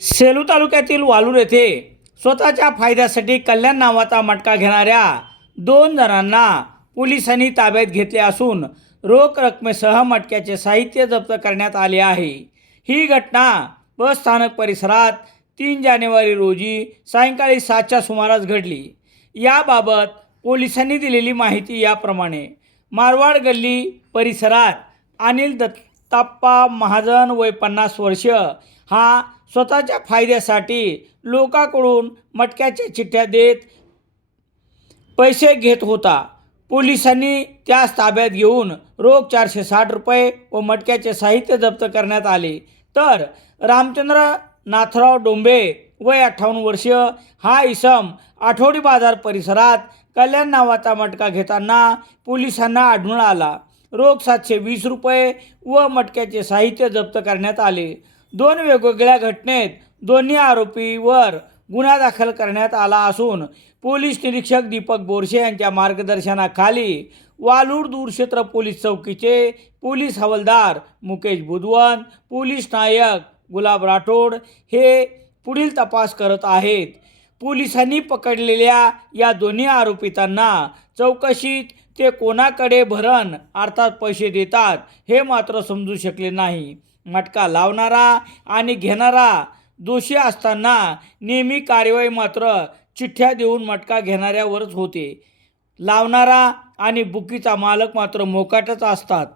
सेलू तालुक्यातील वालूर येथे स्वतःच्या फायद्यासाठी कल्याण नावाचा मटका घेणाऱ्या दोन जणांना पोलिसांनी ताब्यात घेतले असून रोख रकमेसह मटक्याचे साहित्य जप्त करण्यात आले आहे. ही घटना बस स्थानक परिसरात तीन जानेवारी रोजी सायंकाळी सातच्या सुमारास घडली. याबाबत पोलिसांनी दिलेली माहिती याप्रमाणे मारवाड गल्ली परिसरात अनिल दत्ताप्पा महाजन वय पन्नास वर्ष हा स्वतःच्या फायद्यासाठी लोकांकडून मटक्याच्या चिठ्ठ्या देत पैसे घेत होता. पोलिसांनी त्यास ताब्यात घेऊन रोख चारशे साठ रुपये व मटक्याचे साहित्य जप्त करण्यात आले. तर रामचंद्र नाथराव डोंबे वय अठ्ठावन्न वर्ष हा इसम आठवडी बाजार परिसरात कल्याण नावाचा मटका घेताना पोलिसांना आढळून आला. रोख सातशे वीस रुपये व मटक्याचे साहित्य जप्त करण्यात आले. दोन वेगवेगळ्या घटनेत दोन्ही आरोपीवर गुन्हा दाखल करण्यात आला असून पोलीस निरीक्षक दीपक बोरशे यांच्या मार्गदर्शनाखाली वालूर दूरक्षेत्र पोलीस चौकीचे पोलीस हवालदार मुकेश बुधवन पोलीस नायक गुलाब राठोड हे पुढील तपास करत आहेत. पोलिसांनी पकडलेल्या या दोन्ही आरोपितांना चौकशीत ते कोणाकडे भरण अर्थात पैसे देतात हे मात्र समजू शकले नाही. मटका लावणारा आणि घेणारा दोषी असताना नेहमी कारवाई मात्र चिठ्ठ्या देऊन मटका घेणाऱ्यावरच होते. लावणारा आणि बुकीचा मालक मात्र मोकाटच असतात.